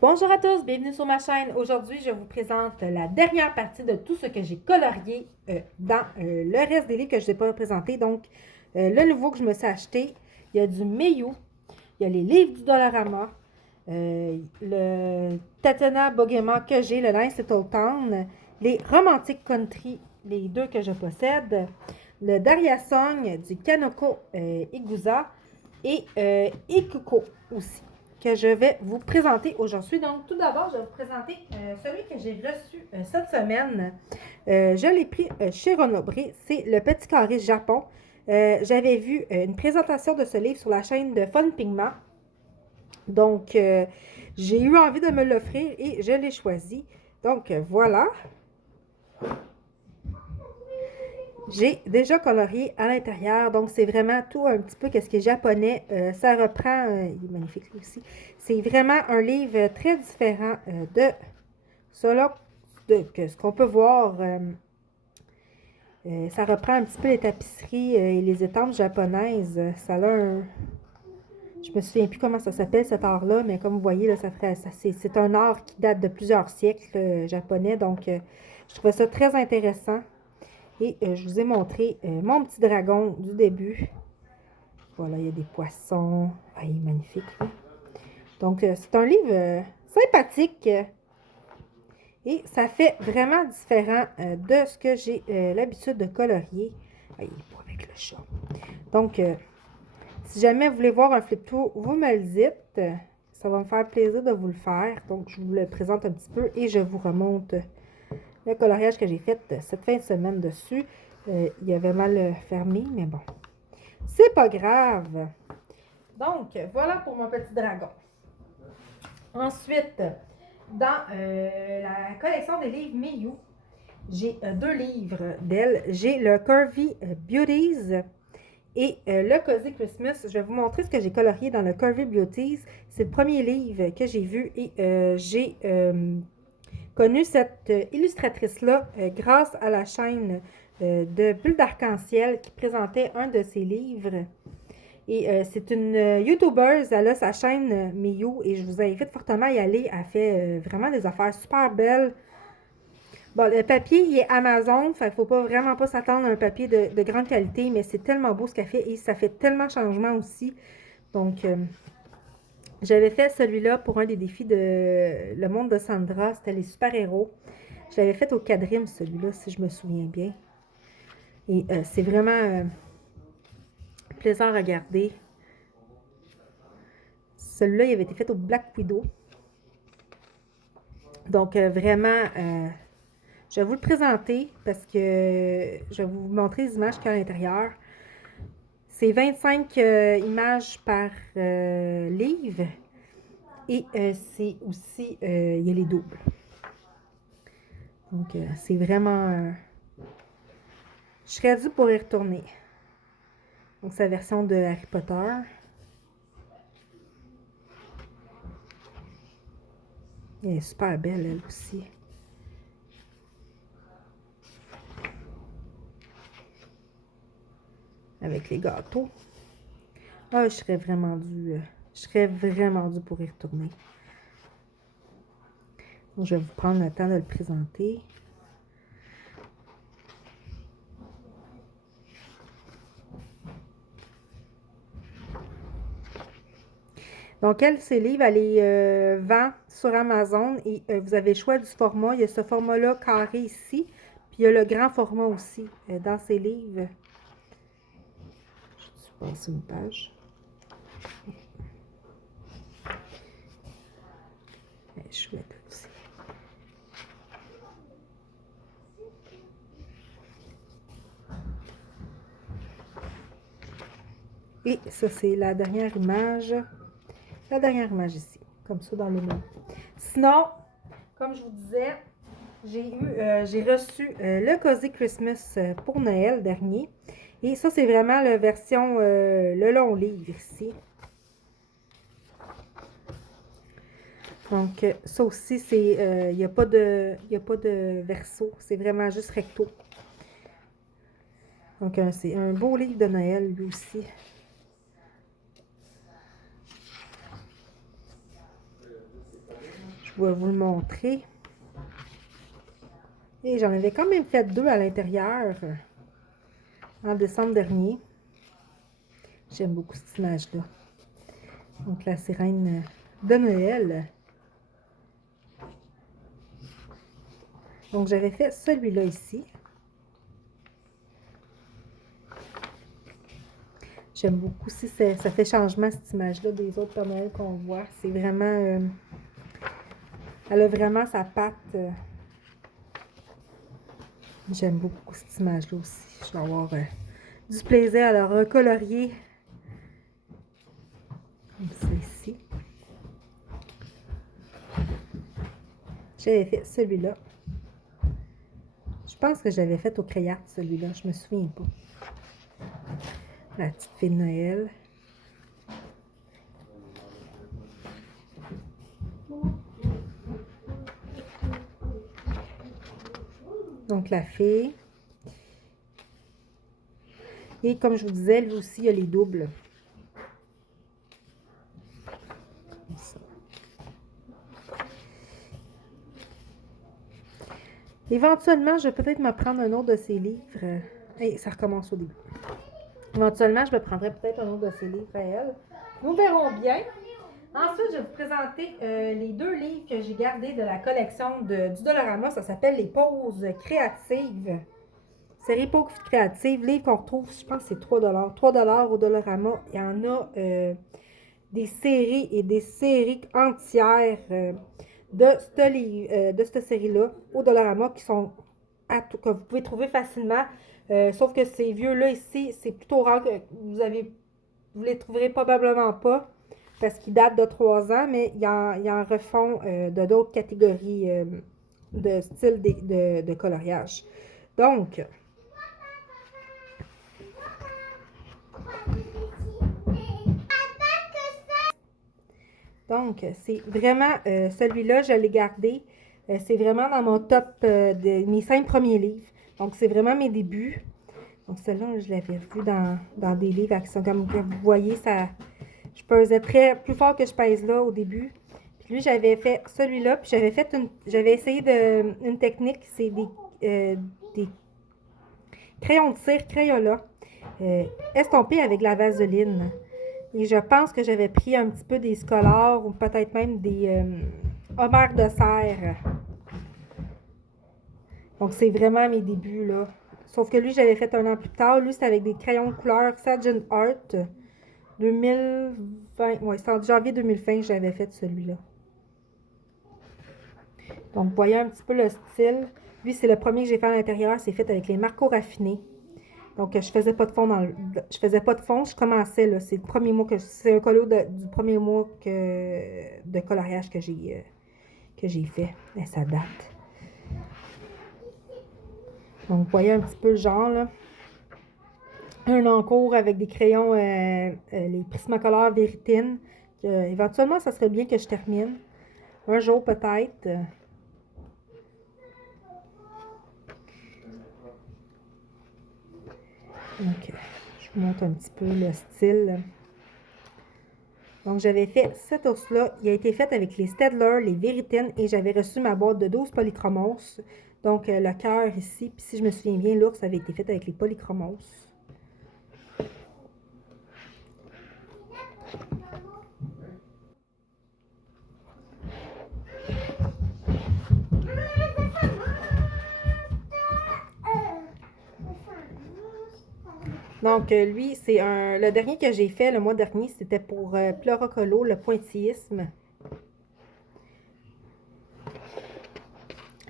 Bonjour à tous, bienvenue sur ma chaîne. Aujourd'hui, je vous présente la dernière partie de tout ce que j'ai colorié dans le reste des livres que je n'ai pas présenté. Donc, le nouveau que je me suis acheté, il y a du Mayu, il y a les livres du Dollarama, le Tatana Bogema que j'ai, le Nice Little Town, les Romantic Country, les deux que je possède, le Daria Song du Kanoko Iguza et Ikuko aussi que je vais vous présenter aujourd'hui. Donc, tout d'abord, je vais vous présenter celui que j'ai reçu cette semaine. Je l'ai pris chez Renaud-Bré. C'est Le Petit Carré Japon. J'avais vu une présentation de ce livre sur la chaîne de Fun Pigment. Donc, j'ai eu envie de me l'offrir et je l'ai choisi. Donc, voilà. J'ai déjà colorié à l'intérieur, donc c'est vraiment tout un petit peu qu'est-ce qui est japonais. Ça reprend, il est magnifique lui aussi. C'est vraiment un livre très différent de cela, que ce qu'on peut voir. Ça reprend un petit peu les tapisseries et les étampes japonaises. Ça a un... Je me souviens plus comment ça s'appelle cet art-là, mais comme vous voyez, là, c'est un art qui date de plusieurs siècles japonais, donc je trouvais ça très intéressant. Et je vous ai montré mon petit dragon du début. Voilà, il y a des poissons. Ah, il est magnifique. Là. Donc, c'est un livre sympathique. Et ça fait vraiment différent de ce que j'ai l'habitude de colorier. Ah, il est pas avec le chat. Donc, si jamais vous voulez voir un flip tour, vous me le dites. Ça va me faire plaisir de vous le faire. Donc, je vous le présente un petit peu et je vous remonte le coloriage que j'ai fait cette fin de semaine dessus. Il avait mal fermé, mais bon. C'est pas grave. Donc, voilà pour mon petit dragon. Ensuite, dans la collection des livres Miyu, j'ai deux livres d'elle. J'ai le Curvy Beauties et le Cozy Christmas. Je vais vous montrer ce que j'ai colorié dans le Curvy Beauties. C'est le premier livre que j'ai vu et j'ai connu cette illustratrice-là grâce à la chaîne de Bulle d'Arc-en-Ciel qui présentait un de ses livres. Et c'est une YouTubeuse, elle a sa chaîne Miyu et je vous invite fortement à y aller. Elle fait vraiment des affaires super belles. Bon, le papier, il est Amazon, il ne faut pas vraiment pas s'attendre à un papier de grande qualité, mais c'est tellement beau ce qu'elle fait et ça fait tellement changement aussi. Donc, j'avais fait celui-là pour un des défis de Le Monde de Sandra, c'était les super-héros. Je l'avais fait au quadrime, celui-là, si je me souviens bien. Et c'est vraiment plaisant à regarder. Celui-là, il avait été fait au Black Widow. Donc, vraiment, je vais vous le présenter parce que je vais vous montrer les images qu'il y a à l'intérieur. C'est 25 images par livre. Et c'est aussi, il y a les doubles. Donc, c'est vraiment... je serais due pour y retourner. Donc, c'est la version de Harry Potter. Elle est super belle, elle aussi. Avec les gâteaux. Ah, je serais vraiment due pour y retourner. Donc, je vais vous prendre le temps de le présenter. Donc, elle, ses livres, elle les vend sur Amazon et vous avez le choix du format. Il y a ce format-là carré ici, puis il y a le grand format aussi dans ses livres. Je passe une page. Elle est chouette aussi. Et ça, c'est la dernière image. La dernière image ici, comme ça dans le mot. Sinon, comme je vous disais, j'ai reçu le Cozy Christmas pour Noël dernier. Et ça, c'est vraiment la version, le long livre ici. Donc, ça aussi, c'est, il n'y a pas de verso. C'est vraiment juste recto. Donc, c'est un beau livre de Noël, lui aussi. Je vais vous le montrer. Et j'en avais quand même fait 2 à l'intérieur en décembre dernier. J'aime beaucoup cette image-là. Donc, la sirène de Noël. Donc, j'avais fait celui-là ici. J'aime beaucoup aussi, ça fait changement cette image-là des autres Père Noël qu'on voit. C'est vraiment... elle a vraiment sa patte. J'aime beaucoup cette image-là aussi. Je vais avoir du plaisir à la recolorier. Comme ça ici. J'avais fait celui-là. Je pense que j'avais fait au crayon celui-là. Je me souviens pas. La petite fille de Noël. Donc la fille. Et comme je vous disais, lui aussi, il y a les doubles. Comme ça. Éventuellement, je vais peut-être me prendre un autre de ces livres. Et ça recommence au début. Éventuellement, je me prendrai peut-être un autre de ces livres à elle. Nous verrons bien. Ensuite, je vais vous présenter les 2 livres que j'ai gardés de la collection du Dollarama. Ça s'appelle Les Pauses créatives. Série Pauses créatives. Livre qu'on retrouve, je pense que c'est 3 $. 3 $ au Dollarama. Il y en a des séries et des séries entières de cette série-là au Dollarama qui sont que vous pouvez trouver facilement. Sauf que ces vieux-là ici, c'est plutôt rare que vous les trouverez probablement pas parce qu'ils datent de 3 ans, mais ils en refont de d'autres catégories de style de coloriage. Donc, c'est vraiment celui-là, je l'ai gardé. C'est vraiment dans mon top de mes 5 premiers livres. Donc, c'est vraiment mes débuts. Donc, celui-là, je l'avais vu dans des livres action. Comme vous voyez, je pesais plus fort que je pèse là au début. Puis lui, j'avais fait celui-là. Puis j'avais essayé une technique. C'est des crayons de cire Crayola estompés avec de la vaseline. Et je pense que j'avais pris un petit peu des scolaires ou peut-être même des homères de serre. Donc, c'est vraiment mes débuts, là. Sauf que lui, j'avais fait un an plus tard. Lui, c'est avec des crayons de couleur Sagent Art 2020. Ouais, c'est en janvier 2020 que j'avais fait celui-là. Donc, vous voyez un petit peu le style. Lui, c'est le premier que j'ai fait à l'intérieur. C'est fait avec les marcos raffinés. Donc, je faisais pas de fond je faisais pas de fond. Je commençais, là. C'est le premier mois c'est un colo du premier mois de coloriage que j'ai fait. Et ça date. Donc, vous voyez un petit peu le genre, là. Un encours avec des crayons, les Prismacolor Véritine. Éventuellement, ça serait bien que je termine. Un jour, peut-être. Donc, je vous montre un petit peu le style. Donc, j'avais fait cet ours-là. Il a été fait avec les Staedtler, les Véritines, et j'avais reçu ma boîte de 12 polychromos. Donc, le cœur ici. Puis, si je me souviens bien, l'ours avait été fait avec les polychromos. Donc, lui, c'est le dernier que j'ai fait le mois dernier, c'était pour Plorocolo, le pointillisme.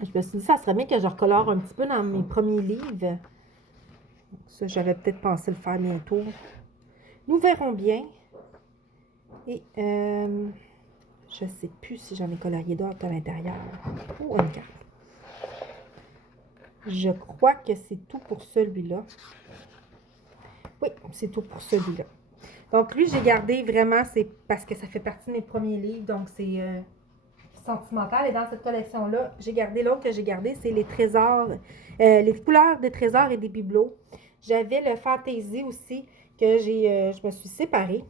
Je me suis dit, ça serait bien que je recolore un petit peu dans mes premiers livres. Ça, j'avais peut-être pensé le faire bientôt. Nous verrons bien. Et je ne sais plus si j'en ai colorié d'autres à l'intérieur. Oh, une carte. Je crois que c'est tout pour celui-là. Oui, c'est tout pour celui-là. Donc, lui, j'ai gardé vraiment, c'est parce que ça fait partie de mes premiers livres. Donc, c'est sentimental. Et dans cette collection-là, j'ai gardé l'autre que j'ai gardé, c'est les trésors, les couleurs des trésors et des bibelots. J'avais le Fantasy aussi que je me suis séparée.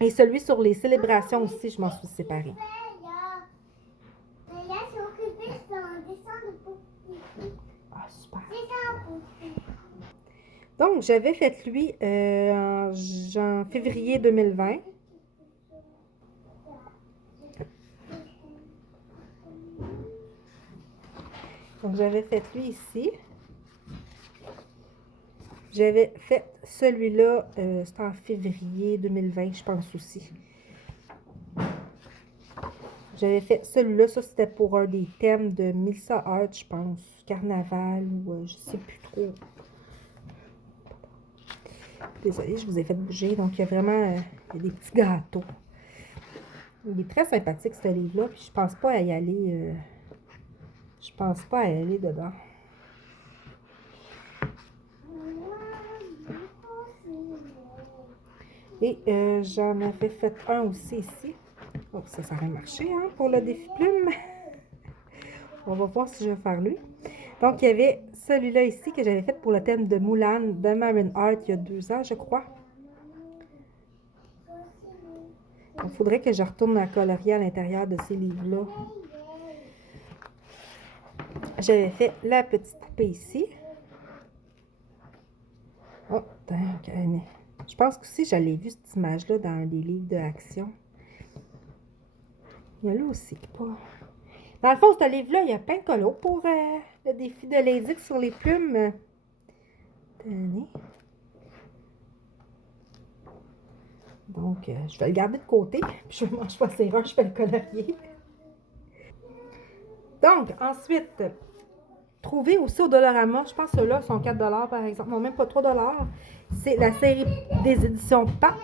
Et celui sur les célébrations aussi, je m'en suis séparée. Donc, j'avais fait lui en février 2020. Donc, j'avais fait lui ici. J'avais fait celui-là, c'était en février 2020, je pense aussi. J'avais fait celui-là, ça c'était pour un des thèmes de Melissa Hart, je pense. Carnaval ou je sais plus trop. Désolée, je vous ai fait bouger. Donc, il y a vraiment il y a des petits gâteaux. Il est très sympathique, ce livre-là. Puis, je pense pas à y aller. Je pense pas à y aller dedans. Et j'en avais fait un aussi ici. Oh, ça aurait marché hein, pour le défi plume. On va voir si je vais faire lui. Donc, il y avait celui-là ici que j'avais fait pour le thème de Mulan de Marin Art il y a 2 ans, je crois. Il faudrait que je retourne à colorier à l'intérieur de ces livres-là. J'avais fait la petite poupée ici. Oh, je pense que aussi, j'avais vu cette image-là dans des livres d'action. Il y a là aussi pas. Dans le fond, ce livre-là, il y a plein de colos pour le défi de l'indice sur les plumes. Tenez. Donc, je vais le garder de côté. Puis je vais m'en choisir un, je vais le colorier. Donc, ensuite, trouver aussi au Dollarama, je pense que ceux-là sont 4 $ par exemple. Non, même pas 3 $. C'est la série des éditions PAP.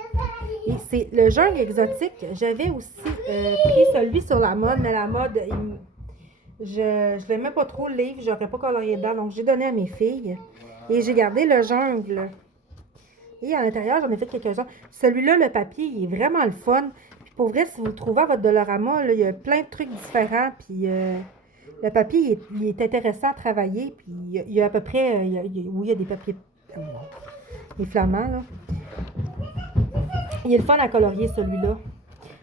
Et c'est le jungle exotique. J'avais aussi pris celui sur la mode, mais la mode, je l'aimais pas trop le livre, j'aurais pas colorié dedans, donc j'ai donné à mes filles. Et j'ai gardé le jungle. Et à l'intérieur, j'en ai fait quelques-uns. Celui-là, le papier, il est vraiment le fun. Puis pour vrai, si vous le trouvez à votre Dollarama, là, il y a plein de trucs différents. Puis le papier, il est intéressant à travailler. Puis il y a à peu près, oui, il y a des papiers, les flamands, là. Il est le fun à colorier, celui-là.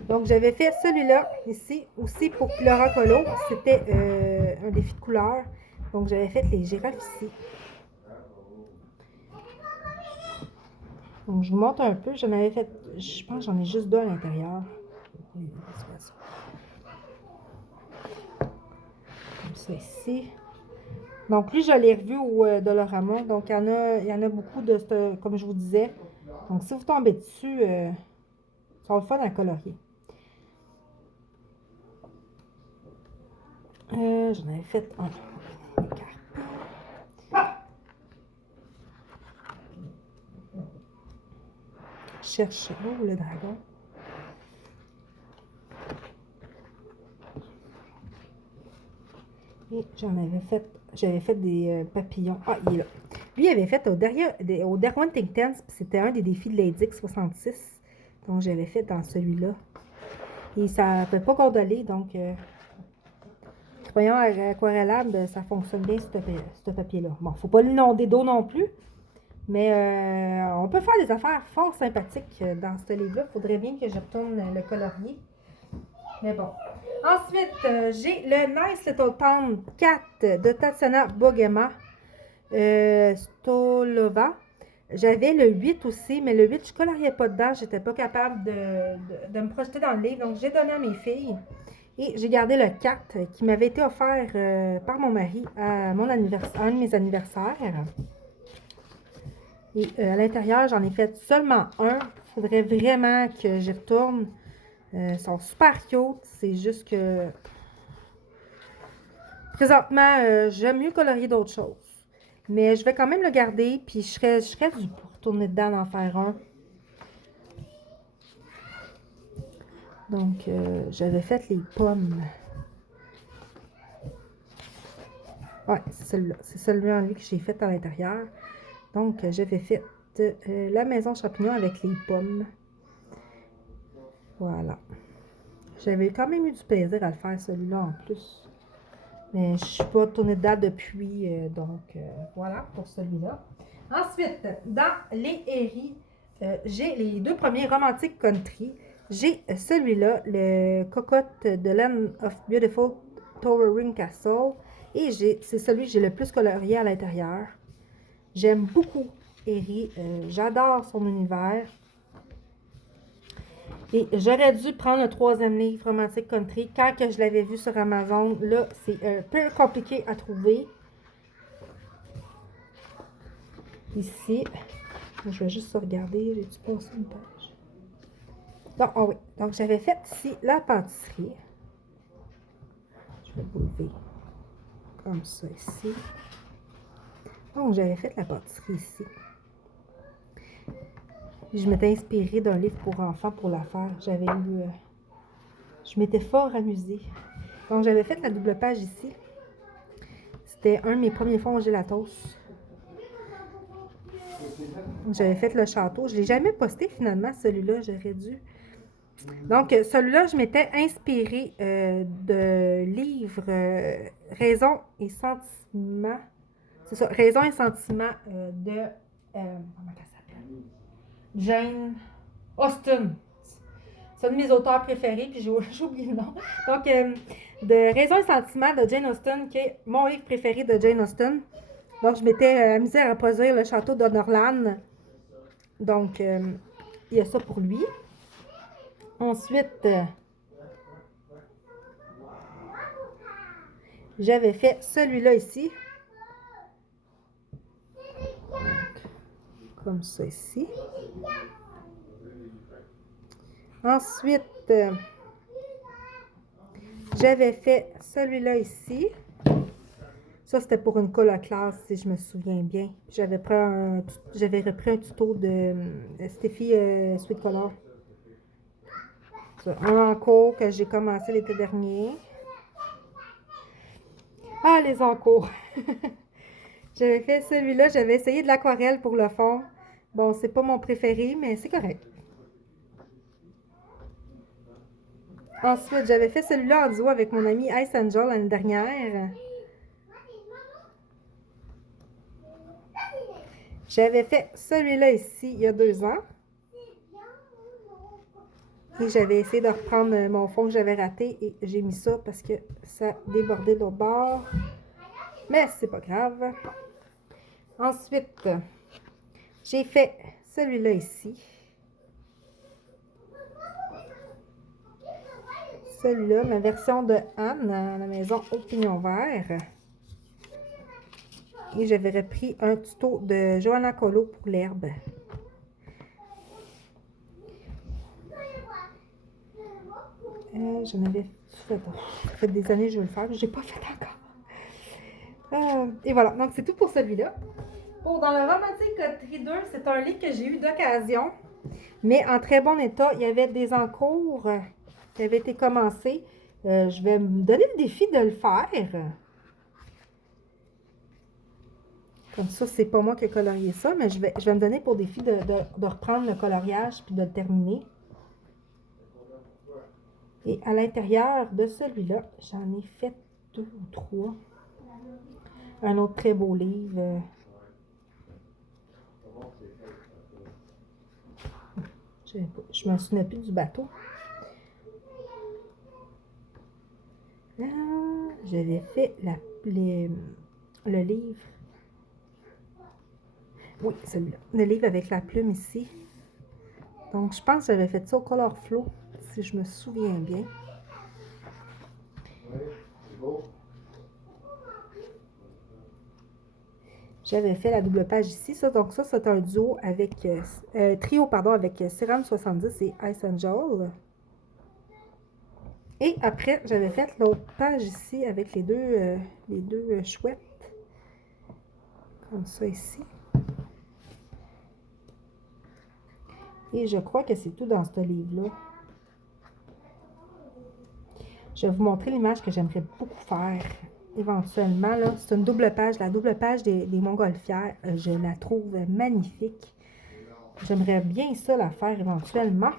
Donc, j'avais fait celui-là ici aussi pour Laura Colo. C'était un défi de couleur. Donc, j'avais fait les girafes ici. Donc, je vous montre un peu. J'en avais fait, je pense que j'en ai juste 2 à l'intérieur. Comme ça ici. Donc, lui, je l'ai revu au Dollarama. Donc, il y en a beaucoup de ce, comme je vous disais. Donc, si vous tombez dessus, ça va le fun à colorier. J'en avais fait un. Cherche où le dragon. Et j'avais fait des papillons. Ah, il est là. Lui, il avait fait au Darwin Think Tanks, c'était un des défis de l'Indic 66. Donc, j'avais fait dans celui-là. Et ça ne peut pas gondoler, donc crayon aquarellable, ça fonctionne bien, ce papier-là. Bon, faut pas l'inonder d'eau non plus, mais on peut faire des affaires fort sympathiques dans ce livre-là. Il faudrait bien que je retourne le colorier. Mais bon. Ensuite, j'ai le Nice Little Town 4 de Tatiana Bogema Stolova. J'avais le 8 aussi, mais le 8, je ne coloriais pas dedans. J'étais pas capable de me projeter dans le livre. Donc, j'ai donné à mes filles. Et j'ai gardé le 4 qui m'avait été offert par mon mari à mon anniversaire, un de mes anniversaires. Et à l'intérieur, j'en ai fait seulement un. Il faudrait vraiment que j'y retourne. Ils sont super cute. C'est juste que présentement, j'aime mieux colorier d'autres choses. Mais je vais quand même le garder. Puis je serais due pour retourner dedans d'en faire un. Donc, j'avais fait les pommes. Ouais, c'est celui-là. C'est celui en lui que j'ai fait à l'intérieur. Donc, j'avais fait la maison champignon avec les pommes. Voilà. J'avais quand même eu du plaisir à le faire, celui-là, en plus. Mais je ne suis pas tournée dedans depuis, donc voilà pour celui-là. Ensuite, dans les Herries, j'ai les 2 premiers Romantic Country. J'ai celui-là, le Cocotte de Land of Beautiful Towering Castle. Et c'est celui que j'ai le plus colorié à l'intérieur. J'aime beaucoup Eri. J'adore son univers. Et j'aurais dû prendre le 3e livre, Romantic Country, quand que je l'avais vu sur Amazon. Là, c'est un peu compliqué à trouver. Ici, je vais juste regarder, j'ai-tu passé une page? Donc, oh oui, donc j'avais fait ici la pâtisserie. Je vais lever comme ça ici. Donc, j'avais fait la pâtisserie ici. Je m'étais inspirée d'un livre pour enfants pour la faire. J'avais lu... je m'étais fort amusée. Donc, j'avais fait la double page ici. C'était un de mes premiers fonds au gelatos. J'avais fait le château. Je ne l'ai jamais posté finalement, celui-là. J'aurais dû. Donc, celui-là, je m'étais inspirée de livres Raison et Sentiment. C'est ça, Raison et Sentiment de... comment elle s'appelle? Jane Austen. C'est un de mes auteurs préférés, puis j'ai oublié le nom. Donc, de Raison et Sentiment de Jane Austen, qui est mon livre préféré de Jane Austen. Donc, je m'étais amusée à reproduire le château de Norland. Donc, il y a ça pour lui. Ensuite, j'avais fait celui-là ici. Comme ça ici. Ensuite, j'avais fait celui-là ici. Ça, c'était pour une colle à classe, si je me souviens bien. J'avais repris un tuto de Steffi Sweet Color. Un encours que j'ai commencé l'été dernier. Ah, les encours! J'avais fait celui-là, j'avais essayé de l'aquarelle pour le fond. Bon, c'est pas mon préféré, mais c'est correct. Ensuite, j'avais fait celui-là en duo avec mon ami Ice Angel l'année dernière. J'avais fait celui-là ici il y a 2 ans. Et j'avais essayé de reprendre mon fond que j'avais raté et j'ai mis ça parce que ça débordait de l'autre bord. Mais c'est pas grave. Ensuite, j'ai fait celui-là ici. Celui-là, ma version de Anne à la maison au pignon vert. Et j'avais repris un tuto de Johanna Colo pour l'herbe. J'en avais fait, ça fait des années que je veux le faire, je n'ai pas fait encore. Et voilà, donc c'est tout pour celui-là. Pour Dans le Romantic Country 2, c'est un livre que j'ai eu d'occasion, mais en très bon état. Il y avait des encours qui avaient été commencés. Je vais me donner le défi de le faire. Comme ça, c'est pas moi qui ai colorié ça, mais je vais me donner pour défi de reprendre le coloriage puis de le terminer. Et à l'intérieur de celui-là, j'en ai fait 2 ou 3. Un autre très beau livre. Je ne m'en souvenais plus du bateau. J'avais fait le livre. Oui, celui-là. Le livre avec la plume ici. Donc, je pense que j'avais fait ça au Color Flow, si je me souviens bien. J'avais fait la double page ici. Ça, donc ça, c'est un duo avec... trio, pardon, avec Cyrano 70 et Ice Angel. Et après, j'avais fait l'autre page ici avec les deux chouettes. Comme ça ici. Et je crois que c'est tout dans ce livre-là. Je vais vous montrer l'image que j'aimerais beaucoup faire éventuellement. C'est une double page. La double page des montgolfières, je la trouve magnifique. J'aimerais bien ça la faire éventuellement.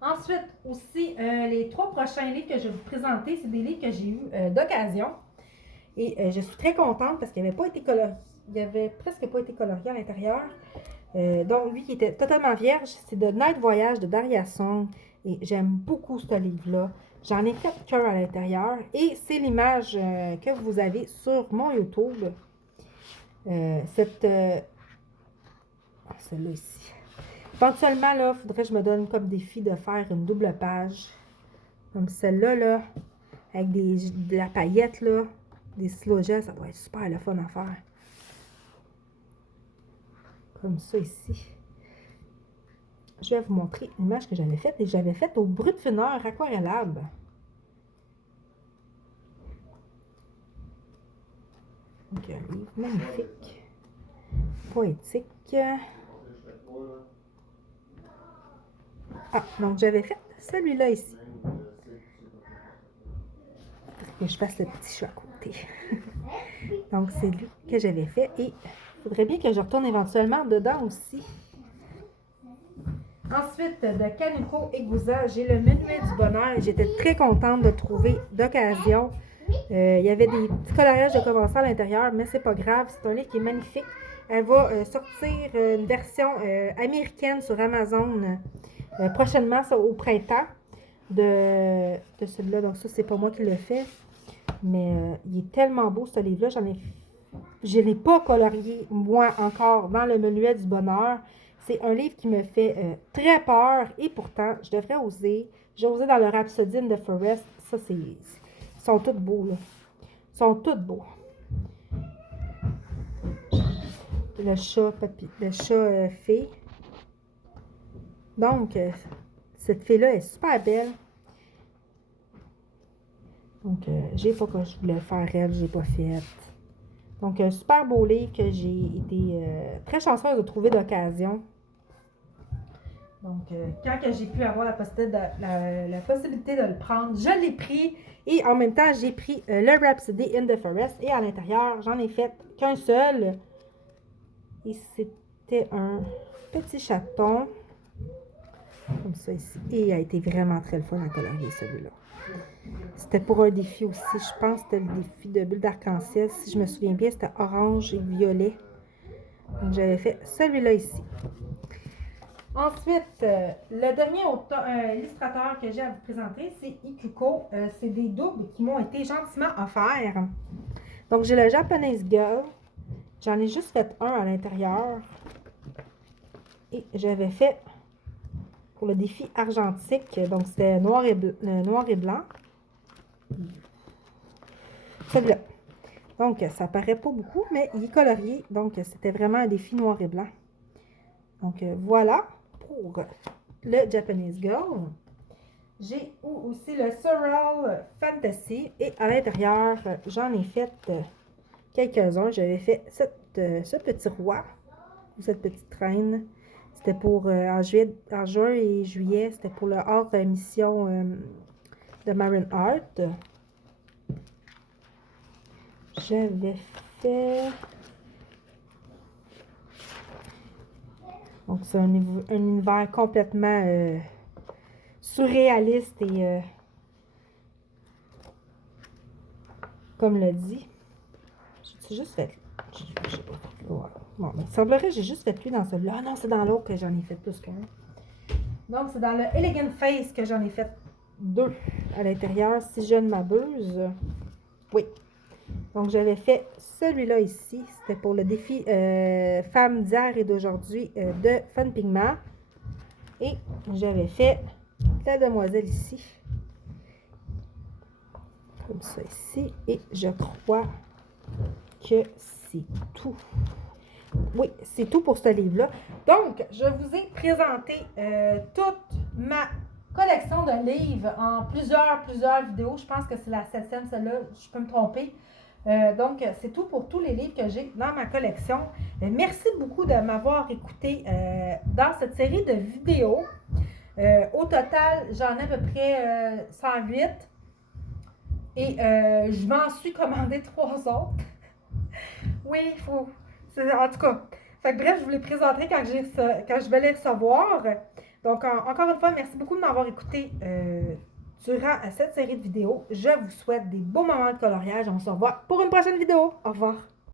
Ensuite, aussi, les 3 prochains livres que je vais vous présenter, c'est des livres que j'ai eu d'occasion. Et je suis très contente parce qu'il n'avait pas été colorié. Il avait presque pas été colorié à l'intérieur. Donc, lui qui était totalement vierge, c'est de Night Voyage de Daria Song. Et j'aime beaucoup ce livre-là. J'en ai fait qu'un à l'intérieur. Et c'est l'image que vous avez sur mon YouTube. Celle-là ici. Éventuellement, là, il faudrait que je me donne comme défi de faire une double page. Comme celle-là, là, avec de la paillette, là, des stylos gel, ça doit être super le fun à faire. Comme ça ici. Je vais vous montrer l'image que j'avais faite. Et j'avais faite au Brut Fineur aquarellable. Donc, un livre magnifique. Poétique. Ah, donc j'avais fait celui-là ici. Que je fasse le petit chat à côté. Donc, c'est lui que j'avais fait. Et il faudrait bien que je retourne éventuellement dedans aussi. Ensuite, de Canuco et Gouza, j'ai le Menuet du bonheur. J'étais très contente de trouver d'occasion. Il y avait des petits coloriages de commencer à l'intérieur, mais c'est pas grave. C'est un livre qui est magnifique. Elle va sortir une version américaine sur Amazon prochainement, ça, au printemps, de celui-là. Donc ça, c'est pas moi qui le fais. Mais il est tellement beau, ce livre-là. Je ne l'ai pas colorié, moi, encore, dans le Menuet du bonheur. C'est un livre qui me fait très peur et pourtant, je devrais oser. J'ai osé dans le Rhapsody in the Forest. Ça, ils sont tous beaux, là. Ils sont tous beaux. Le chat, fée. Donc, cette fée-là est super belle. Donc, j'ai pas que je voulais faire elle, j'ai pas fait. Donc, un super beau livre que j'ai été très chanceuse de trouver d'occasion. Donc, quand j'ai pu avoir la possibilité de le prendre, je l'ai pris. Et en même temps, j'ai pris le Rhapsody in the Forest. Et à l'intérieur, j'en ai fait qu'un seul. Et c'était un petit chaton. Comme ça ici. Et il a été vraiment très le fun à colorier celui-là. C'était pour un défi aussi. Je pense que c'était le défi de bulle d'arc-en-ciel. Si je me souviens bien, c'était orange et violet. Donc, j'avais fait celui-là ici. Ensuite, le dernier illustrateur que j'ai à vous présenter, c'est Ikuko. C'est des doubles qui m'ont été gentiment offerts. Donc, j'ai le Japanese Girl. J'en ai juste fait un à l'intérieur. Et j'avais fait pour le défi argentique. Donc, c'était noir et blanc. Celui-là. Donc, ça paraît pas beaucoup, mais il est colorié. Donc, c'était vraiment un défi noir et blanc. Donc, voilà pour le Japanese Girl. J'ai aussi le Surreal Fantasy. Et à l'intérieur, j'en ai fait quelques-uns. J'avais fait ce petit roi, ou cette petite reine. C'était pour, en juin et juillet, c'était pour le hors mission de Marin Art. J'avais fait... Donc, c'est un univers complètement surréaliste et, comme le dit, j'ai juste fait... Je sais pas. Voilà. Bon, il semblerait que j'ai juste fait lui dans celui-là. Ah non, c'est dans l'autre que j'en ai fait plus qu'un. Donc, c'est dans le Elegant Face que j'en ai fait 2 à l'intérieur, si je ne m'abuse. Oui. Donc, j'avais fait celui-là ici. C'était pour le défi Femmes d'hier et d'aujourd'hui de Fun Pigment. Et j'avais fait la demoiselle ici. Comme ça ici. Et je crois que c'est tout. Oui, c'est tout pour ce livre-là. Donc, je vous ai présenté toute ma collection de livres en plusieurs vidéos. Je pense que c'est la 7e, celle-là. Je peux me tromper. Donc, c'est tout pour tous les livres que j'ai dans ma collection. Merci beaucoup de m'avoir écouté dans cette série de vidéos. Au total, j'en ai à peu près 108. Et je m'en suis commandé 3 autres. Oui, il faut... En tout cas, fait que bref, je vous les présenterai quand je vais les recevoir. Donc, encore une fois, merci beaucoup de m'avoir écouté durant cette série de vidéos. Je vous souhaite des beaux moments de coloriage. On se revoit pour une prochaine vidéo. Au revoir.